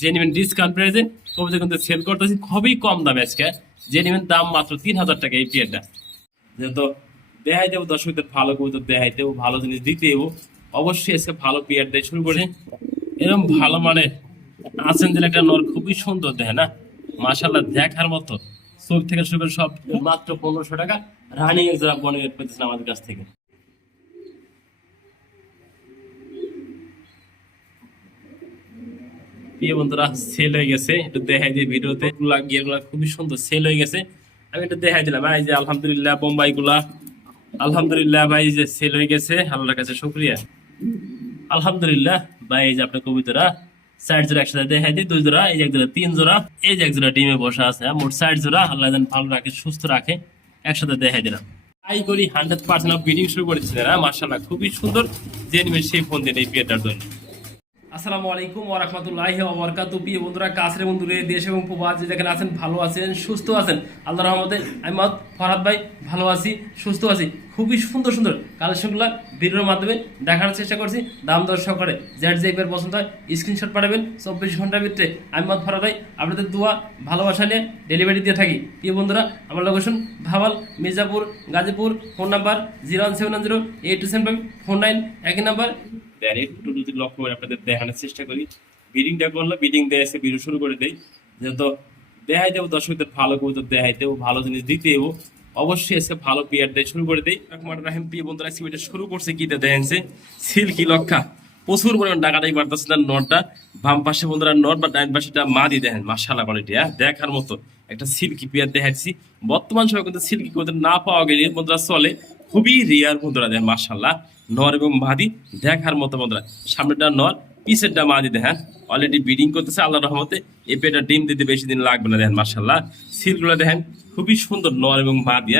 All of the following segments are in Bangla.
যে নেবেন ডিসকাউন্ট প্রাইসে কবিতা কিন্তু সেল করতেছি খুবই কম দামে আজকে। যে নেবেন দাম মাত্র 3000 টাকা এই পেয়ারটা। যেহেতু দেখাই দেবো দর্শকদের ভালো কবিতা দেখাই দেবো, ভালো জিনিস দিতে দেবো, অবশ্যই আজকে ভালো পেয়ার দিয়ে শুরু করে। এরকম ভালো মানে আছেন যে একটা নর খুবই সুন্দর দেখে না, মাশাল্লাহ দেখার মতো। চোখ থেকে শুরু করে সব মাত্র 1500 টাকা রানিং এর যারা বনে পেতেছেন আমাদের কাছ থেকে। প্রিয় বন্ধুরা সেল হয়ে গেছে, একটু দেখাই দিয়ে ভিডিওতে গিয়ারগুলা খুবই সুন্দর সেল হয়ে গেছে। আমি একটু দেখাই দিলাম এই যে আলহামদুলিল্লাহ বোম্বাই গুলা, আলহামদুলিল্লাহ ভাই যে সেল হয়ে গেছে, আল্লাহর কাছে শুকরিয়া আলহামদুলিল্লাহ। ভাই এই যে আপনার কবিতারা 4 জোড়া একসাথে দেখাই দিই, 2 জোড়া, এই যে 1 জোড়া 3 জোড়া, এই যে 1 জোড়া ডিমে বসা আছে, মোট 4 জোড়া। আল্লাহ যেন ভালো রাখে সুস্থ রাখে, একসাথে দেখাই দিলাম। তাই করি 100% বিডিং শুরু করেছিলেন মাশাআল্লাহ খুবই সুন্দর। যে নিবেন সেই ফোন দিন এই পেয়ারটার জন্য। আসসালামু আলাইকুম ওয়া রাহমাতুল্লাহি ওয়া বারাকাতুহু। প্রিয় বন্ধুরা, কাছের বন্ধুরা, দেশ এবং প্রবাসী যেখানে আছেন, ভালো আছেন, সুস্থ আছেন, আল্লাহর রহমতে। আমি মোহাম্মদ ফরহাদ ভাই ভালো আছি, সুস্থ আছি। খুবই সুন্দর সুন্দর কালেকশনগুলো ভিডিওর মাধ্যমে দেখানোর চেষ্টা করছি, দাম দর সহকারে। যার যে পেয়ার পছন্দ হয় স্ক্রিনশট পাঠাবেন, 24 ঘন্টার ভিতরে আমি মোহাম্মদ ফরহাদ ভাই আপনাদের দোয়া ভালোবাসা নিয়ে ডেলিভারি দিয়ে থাকি। প্রিয় বন্ধুরা, আমার location Bhawal, Mirzapur, Gazipur. Phone number 01710827549, একই নাম্বার। একটু যদি লক্ষ্য করে আপনাদের দেখানোর চেষ্টা করি, বিডিংটা করলে বিডিং দিয়ে এসে ভিডিও শুরু করে দেয়। যেহেতু দেখাই দেবো দর্শকদের ভালো কবুতর দেখাই দেবো, ভালো জিনিস দিতে দেবো, অবশ্যই এসে ভালো পেয়ার দিয়ে শুরু করে দেয়। রহমান রাহিম। প্রিয় বন্ধুরা, সিমিটা শুরু করছে কিতে দেখেনছে সিল্কি লক্ষা, প্রচুর পরিমাণ ডাকাটাই বাড়তেছে না নটটা। বাম পাশে বন্ধুরা নট বা ডাইন পাশেটা মাদি দেখেন, মাশাআল্লাহ কোয়ালিটি দেখার মতো একটা সিল্কি পেয়ার দেখাচ্ছি। বর্তমান সময় কিন্তু সিল্কি কবুতর না পাওয়া গেলে বন্ধুরা চলে, খুবই রেয়ার বন্ধুরা দেখেন, মাশাআল্লাহ নর এবং মাদি দেখার মতো বন্ধুরা। সামনেটা নর, পিছেরটা মাদি দেখেন, অলরেডি ব্রিডিং করতেছে আল্লাহর রহমতে। এই পেয়ারটা ডিম দিতে বেশি দিন লাগবে না দেখেন, মাশাআল্লাহ সিলগুলো দেখেন খুবই সুন্দর, নর এবং মাদি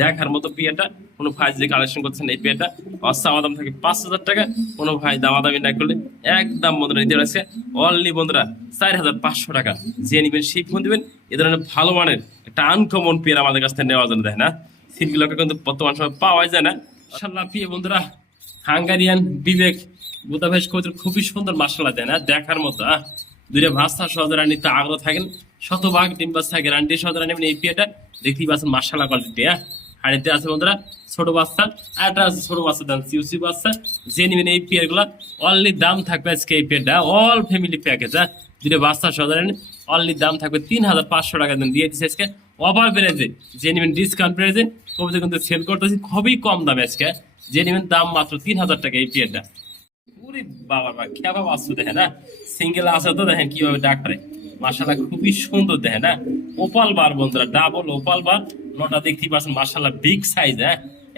দেখার মতো পেয়ারটা। কোনো ভাই যদি কালেকশন করতেছেন এই পেয়ারটা চাওয়া দাম থাকে 5000 টাকা। কোনো ভাই দামাদামি না করলে একদম বন্ধুরা নিতে পারছে অনলি বন্ধুরা 4500 টাকা। যে নিবেন সেই ফোন দিবেন। এ ধরনের ভালো মানের একটা আনকমন পেয়ার আমাদের কাছ থেকে নেওয়ার জন্য দেখেন না, সিলগুলোকে কিন্তু বর্তমান সময় পাওয়া যায় না। মাশাআল্লাহ প্রিয় বন্ধুরা, হাঙ্গারিয়ান বিবেক বুদাপেস্ট কবুতর খুবই সুন্দর, মাশাআল্লাহ দেন দেখার মতো। দুইটা ভাষা সহজে নিতে আগ্রহ থাকেন, শতভাগ ডিম বাচ্চা গ্যারান্টি সহজে নেবেন এই পেয়ারটা। দেখতেই পাচ্ছেন মাশাআল্লাহ কোয়ালিটি। হাড়িতে আছে বন্ধুরা ছোট বাচ্চা, একটা আছে ছোট বাচ্চা দেন সিউসি বাচ্চা। যে নেবেন এই পেয়ার গুলা অনলি দাম থাকবে আজকে এই পেয়ারটা অল ফ্যামিলি প্যাকেজ, দুইটা বাচ্চা সহজে অনলি দাম থাকবে 3500 টাকা দেন দিয়ে দিচ্ছে আজকে অফার প্রাইসে। যে নেবেন ডিসকাউন্ট প্রাইসে কবিতা কিন্তু সেল করতেছি খুবই কম দামে আজকে। যে নেবেন দাম মাত্র 3000 টাকা এই পেয়ারটা। পুরি বাবা বা খেবা বাস্তু দেখে না, সিঙ্গেল আছে তো দেখেন কিভাবে ডাক্তারে, মাশাআল্লাহ খুবই সুন্দর দেখে না। ওপাল বার বন্ধুরা, ডাবল ওপাল বার নটা দেখতেই পাচ্ছেন, মাশাআল্লাহ বিগ সাইজ।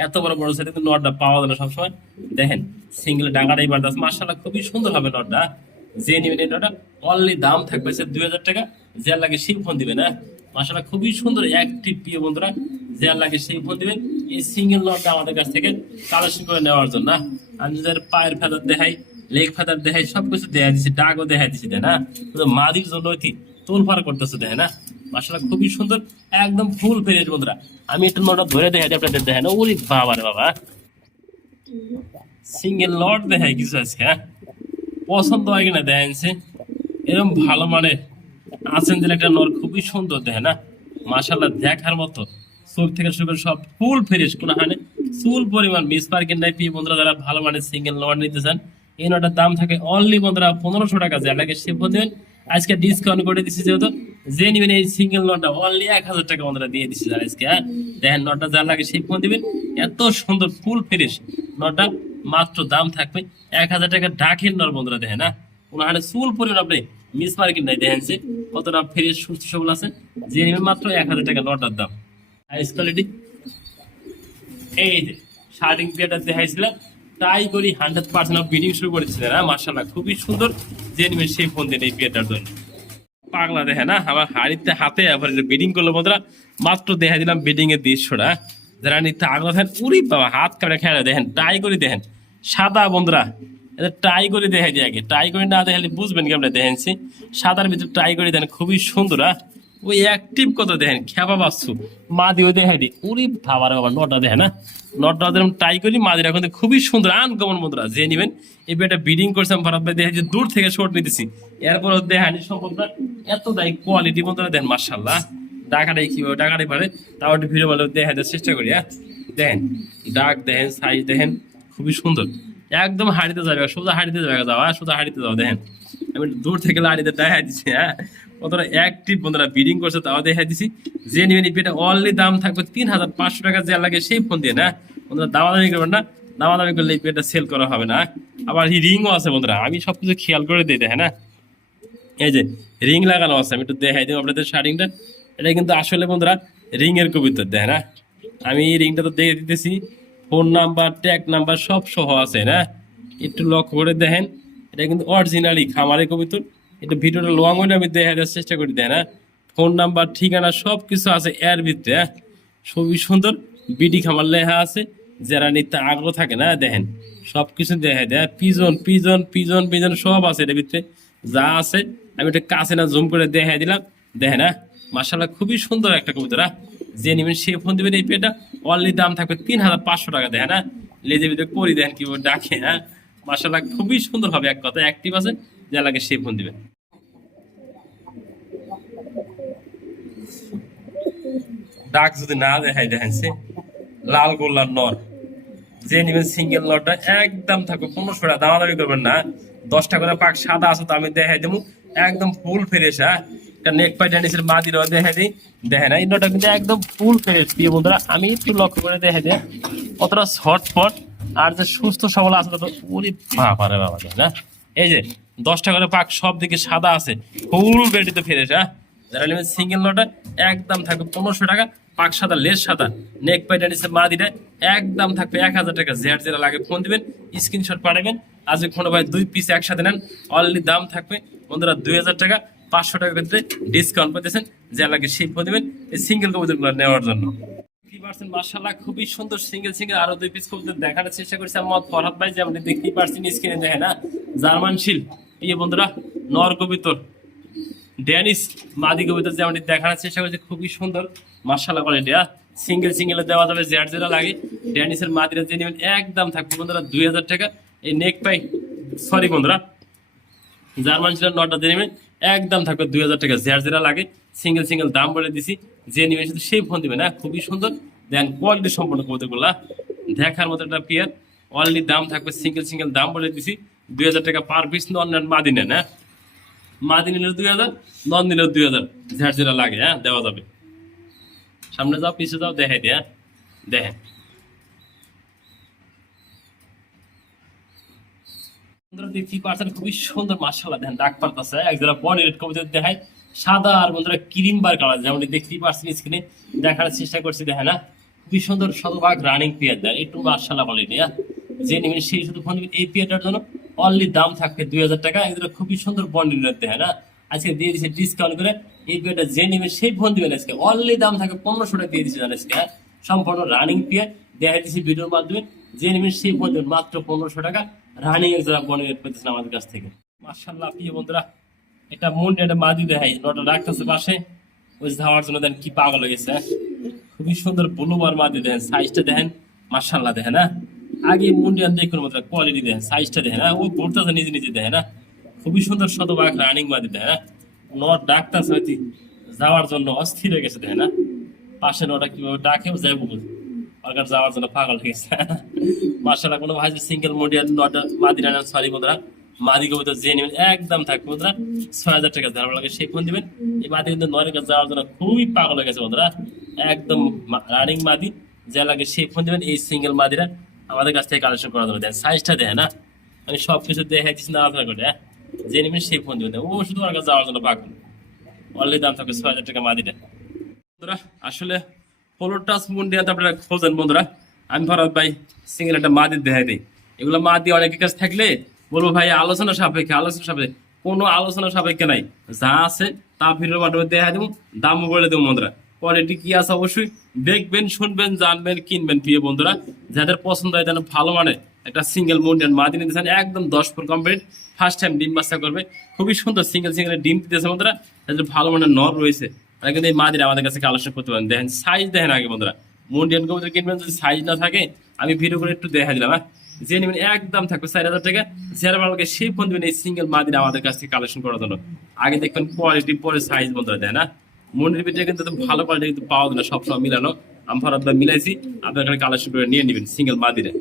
এত বড় বড় সাইজ কিন্তু নটটা পাওয়া যায় না সবসময়। দেখেন সিঙ্গেল ডাকাটাই বার আছে, মাশাআল্লাহ খুবই সুন্দর হবে নটটা। যে নেবেন এই নটটা অনলি দাম থাকবে 2000 টাকা। যে লাগে সেই ফোন দিবেন। মাশাআল্লাহ খুবই সুন্দর অ্যাক্টিভ প্রিয় বন্ধুরা, যে লাগে সেই ফোন দিবেন এই সিঙ্গেল নটটা আমাদের কাছ থেকে কালেকশন করে নেওয়ার জন্য। আমি যদি পায়ের ফেদার দেখাই, লেগ ফেদার দেখাই, সবকিছু দেখা দিচ্ছি, ডাকও দেখা দিচ্ছি দেয় না, মাদির জন্য কি তোলফার করতেছে দেখে না। মাশাআল্লাহ খুবই সুন্দর, একদম ফুল ফ্রেশ বন্ধুরা। আমি একটু নটা ধরে দেখাই আপনাদের দেখেন, ওরে বাবা রে বাবা, সিঙ্গেল নট দেখাই কিছু আজকে। পছন্দ হয় কিনা দেখেনছে, এরকম ভালো মানে আছেন যে একটা নর খুবই সুন্দর দেখে না, মাশাআল্লাহ দেখার মতো। চোখ থেকে শুরু করে সব ফুল ফ্রেশ, কোনো হানে চুল পরিমাণ মিস পার্কিং নাই। প্রিয় বন্ধুরা, যারা ভালো মানের সিঙ্গেল নট নিতে চান এই নটার দাম থাকে অনলি বন্ধুরা 1500 টাকা। যে লাগে সে দেবেন আজকে ডিসকাউন্ট করে দিচ্ছি, যেহেতু যে নিবেন এই সিঙ্গেল নটটা অনলি 1000 টাকা বন্ধুরা দিয়ে দিচ্ছি যারা আজকে। দেখেন নটটা যা লাগে সেই ফোন দিবেন, এত সুন্দর ফুল ফ্রেশ নটটা মাত্র দাম থাকবে 1000 টাকা। ডাকের নর বন্ধুরা দেখেন কোনো হানে চুল পরিমাণ আপনি মিস মার্কিং নাই, দেখেন যে কতটা ফ্রেশ সুস্থ সবল আছে। যে নিবেন মাত্র 1000 টাকা নটার দাম। হাইস কোয়ালিটি এই যে শার্টিং পেয়ারটা দেখাইছিলাম, তাই করি 100% বিডিং শুরু করেছিলেন মাশাআল্লাহ খুবই সুন্দর। যে নিবেন সেই ফোন দেন এই পেয়ারটার জন্য। পাগলা দেখে না আমার হাড়িতে হাতে আবার বিডিং করলো বন্ধুরা, মাত্র দেখা দিলাম বিডিং এর দৃশ্যটা। যারা নিতে আগ্রহ থাকেন উরি বাবা হাত কামড়ে খেলা দেখেন, ট্রাই করে দেখেন সাদা বন্ধুরা, ট্রাই করে দেখাই দিয়ে আগে, ট্রাই করে না দেখালে বুঝবেন কেমন দেখেনছি। সাদার ভিতরে ট্রাই করে দেন খুবই সুন্দর। ওই অ্যাক্টিভ কত দেখেন খেপা বাচ্চু মাদি ওই দেখাই দি উরি ভাবার বাবা নটা দেখে না নটা ট্রাই করি মাদির এখন খুবই সুন্দর আনকমন বন্ধুরা যে নিবেন এই বেটা বিডিং করছে আমি ভারত ভাই দেখে যে দূর থেকে শর্ট নিতেছি এরপর দেখানি সম্পর্কটা এত দায়ী কোয়ালিটি বন্ধুরা দেখেন মার্শাল্লাহ ডাকাটাই কিভাবে ডাকাটাই পারে তাও একটু ভিডিও ভালো দেখা দেওয়ার চেষ্টা করি হ্যাঁ দেখেন ডাক দেখেন সাইজ দেখেন খুবই সুন্দর একদম হাড়িতে যাবে সোজা হাড়িতে যাবে যাওয়া সোজা হাড়িতে যাও দেখেন আমি দূর থেকে লাড়িতে দেখাই দিচ্ছি হ্যাঁ কতটা অ্যাক্টিভ বন্ধুরা বিডিং করছে তাও দেখাই দিচ্ছি যে নিবেন এটা অনলি দাম থাকবে 3,500 টাকা যা লাগে সেই ফোন দিয়ে না বন্ধুরা দামাদামি করবেন না দামাদামি করলে এই পেটা সেল করা হবে না আবার এই রিংও আছে বন্ধুরা আমি সবকিছু খেয়াল করে দিই দেখেন না এই যে রিং লাগানো আছে আমি একটু দেখাই দিব আপনাদের শার্টিংটা এটা কিন্তু আসলে বন্ধুরা রিং এর কবিতর দেখেন না আমি এই রিংটা তো দেখে দিতেছি ফোন নাম্বার ট্যাগ নাম্বার সব সহ আছে না একটু লক্ষ্য করে দেখেন এটা কিন্তু অরিজিনালি খামারের কবিতর এটা ভিডিওটা লং হলে আমি দেখা দেওয়ার চেষ্টা করি দেয় না ফোন নাম্বার ঠিকানা সব কিছু আছে এর ভিতরে খুবই সুন্দর বিডি খামার লেখা আছে যারা নিতে আগ্রহ থাকে না দেখেন সব কিছু দেখা দেয় পিজন পিজন পিজন পিজন সব আছে এর ভিতরে যা আছে আমি এটা কাছে না জুম করে দেখাই দিলাম দেখেন না মাশাআল্লাহ খুবই সুন্দর একটা কবিতা যে নিবেন সে ফোন দিবেন এই পেটা অনলি দাম থাকবে 3,500 টাকা দেখেন না লেজে ভিতরে করি দেখেন কি ডাকে হ্যাঁ মাশাআল্লাহ খুবই সুন্দর হবে এক কথা অ্যাক্টিভ আছে যা লাগে সে ফোন দিবেন ডাক যদি না দেখাই দেখেন সে লাল গোল্লার নর যে নিবেন সিঙ্গেল নরটা একদম থাকবে 1500 টাকা দামাদামি করবেন না 10 টাকা করে পাক সাদা আছে তো আমি দেখাই দেবো একদম ফুল ফ্রেশ হ্যাঁ নেক পাই ডেনিসের মাদির দেখাই দিই দেখেন এই নটা কিন্তু একদম ফুল ফ্রেশ দিয়ে বন্ধুরা আমি একটু লক্ষ্য করে দেখাই দিই কতটা শর্টফট আর যে সুস্থ সবল আছে তত ওরে বাবারে বাবা না এই যে 10 টাকা করে পাক সব দিকে সাদা আছে ফুল বেডিতে ফ্রেশ হ্যাঁ যারা নেবেন সিঙ্গেল নটা একদম থাকবে 1500 টাকা পাক সাদা লেস সাদা নেক পাই ডেনিসের মাদিটা একদম থাকবে 1000 টাকা যেটা লাগে ফোন দিবেন স্ক্রিনশট পাঠাবেন আজ কোনো ভাই 2 পিস একসাথে নেন অনলি দাম থাকবে বন্ধুরা 2000 টাকা 500 টাকা ক্ষেত্রে ডিসকাউন্ট পেতেছেন যা লাগে সেই ফোন দিবেন এই সিঙ্গেল কবুতরগুলো নেওয়ার জন্য 50% মাশাআল্লাহ খুবই সুন্দর সিঙ্গেল সিঙ্গেল আরো 2 পিস কবুতর দেখানোর চেষ্টা করছি মোহাম্মদ ফরহাদ ভাই যেমন দেখতেই পারছেন স্ক্রিনে দেখেন না জার্মান শিল এই বন্ধুরা নর কবুতর ড্যানিশ মাদি কবুতর যেমন দেখানোর চেষ্টা করছি খুবই সুন্দর মাশাআল্লাহ কোয়ালিটি সিঙ্গেল সিঙ্গেলে দেওয়া যাবে যেটা লাগে ড্যানিশের মাদিরা যে নেবেন একদম থাকবে বন্ধুরা 2000 টাকা এই নেক পাই সরি বন্ধুরা জার্মান শিলের নটা দিয়ে নেবেন একদম থাকবে 2000 টাকা যেটা লাগে সিঙ্গেল সিঙ্গেল দাম বলে দিছি যে নিবেন শুধু সেই ফোন দিবেন না খুবই সুন্দর দেন কোয়ালিটি সম্পন্ন কবুতরগুলা দেখার মতো একটা পিয়ার অনলি দাম থাকবে সিঙ্গেল সিঙ্গেল দাম বলে দিছি 2000 টাকা পার পিস নন মাদি নেন হ্যাঁ মাদি নিলে 2000 নন নিলেও 2000 যেটা লাগে হ্যাঁ দেওয়া যাবে সামনে যাও পিছিয়ে যাও দেখাই দিয়ে হ্যাঁ দেখেন খুবই সুন্দর মাশাআল্লাহ দেখেন ডাক পারতেছে একজোড়া বডি রেড কবুতর দেখায় সাদা আর বন্ধুরা ক্রিম বার কালার যেমন দেখতেই পারছেন স্ক্রিনে দেখার চেষ্টা করছি দেখেন না খুবই সুন্দর শতভাগ রানিং পেয়ার দেয় একটু মাশাআল্লাহ কোয়ালিটি যে নেবেন সেই শুধু ফোন এই পেয়ারটার জন্য অনলি দাম থাকবে 2000 টাকা একজোড়া খুবই সুন্দর বডি রেড দেখেন না আজকে দিয়ে দিচ্ছে ডিসকাউন্ট করে এই পেয়ারটা যে নেবেন সেই ফোন দিবেন আজকে অনলি দাম থাকে 1500 টাকা দিয়ে দিচ্ছে আজকে সম্পূর্ণ রানিং পেয়ার দেখা দিচ্ছি ভিডিওর মাধ্যমে যে নেবেন সেই ফোন দিবেন মাত্র 1500 টাকা রানিং একজোড়া বডি রেড পেতেছেন আমাদের কাছ থেকে মাশাআল্লাহ প্রিয় বন্ধুরা এটা মুন্ডে একটা মাদি দেখাই নটা রাখতেছে পাশে ওই ধাওয়ার জন্য দেন কি পাগল হয়ে গেছে খুবই সুন্দর ব্লুবার মাদি দেখেন সাইজটা দেখেন মাশাআল্লাহ দেখেন না আগে মুন্ডিয়ান দেখুন মতো কোয়ালিটি দেখেন সাইজটা দেখেন না ও ঘুরতেছে নিজে নিজে দেখেন না খুবই সুন্দর শতভাগ রানিং মাদি দেখেন না নট ডাকতেছে হয়তো যাওয়ার জন্য অস্থির হয়ে গেছে দেখেন না পাশে নটা কিভাবে ডাকেও যাই বুঝ আর যাওয়ার জন্য পাগল হয়ে গেছে মাশাআল্লাহ কোনো ভাই সিঙ্গেল মুন্ডিয়ান নটা মাদি না সরি বন্ধুরা মাদি কবুতর যে নেবেন একদম থাকবে বন্ধুরা 6000 টাকা ধারণা লাগে সেই ফোন দিবেন এই মাদি কিন্তু নরের কাছে যাওয়ার জন্য খুবই পাগল হয়ে গেছে বন্ধুরা একদম রানিং মাদি যা লাগে সেই ফোন দিবেন এই সিঙ্গেল মাদিরা আমাদের কাছ থেকে কালেকশন করা যাবে দেন সাইজটা দেখেন না আমি সব কিছু দেখাই দিচ্ছি না আলাদা করে যে নেবেন সেই ফোন দিবেন ও শুধু ওর কাছে যাওয়ার জন্য পাগল অনলি দাম থাকবে 6000 টাকা মাদিটা বন্ধুরা আসলে ফলো টাচ মুন্ডিয়াতে আপনারা খোঁজেন বন্ধুরা আমি ফরহাদ ভাই সিঙ্গেল একটা মাদি দেখাই দিই এগুলো মাদি অনেকের কাছে থাকলে বলবো ভাই আলোচনা সাপেক্ষে কোনো আলোচনা সাপেক্ষে নাই যা আছে তা ভিডিওর মাধ্যমে দেখা দেবো দামও বলে দেবো বন্ধুরা কোয়ালিটি কি আছে অবশ্যই দেখবেন শুনবেন জানবেন কিনবেন প্রিয় বন্ধুরা যাদের পছন্দ হয় যেন ভালো মানে একটা সিঙ্গেল মুন্ডিয়ান মাদি নিতে চান একদম 10 ফুট কমপ্লিট ফার্স্ট টাইম ডিম বাচ্চা করবে খুবই সুন্দর সিঙ্গেল ডিম দিতেছে বন্ধুরা যাদের ভালো মানের নর রয়েছে আর কিন্তু এই মাদিরা আমাদের কাছে কালেকশন করতে পারেন। দেখেন সাইজ দেখেন আগে বন্ধুরা, মুন্ডিয়ান কবুতর কিনবেন যদি সাইজ না থাকে আমি ভিডিও করে একটু দেখা দিলাম। হ্যাঁ, যে নেবেন একদম থাকবে 4,000 টাকা। যারা ভালো লাগে সেই ফোন দিবেন এই সিঙ্গেল মাদিরা আমাদের কাছ থেকে কালেকশন করার জন্য। আগে দেখবেন কোয়ালিটি, পরে সাইজ বন্ধুরা দেয় না। মন্ডির ভিতরে কিন্তু ভালো কোয়ালিটি কিন্তু পাওয়া যায় না, সবসময় মিলানো। আমি ফরাদ মিলাইছি, আপনার কালেকশন করে নিয়ে নেবেন সিঙ্গেল মাদিরা।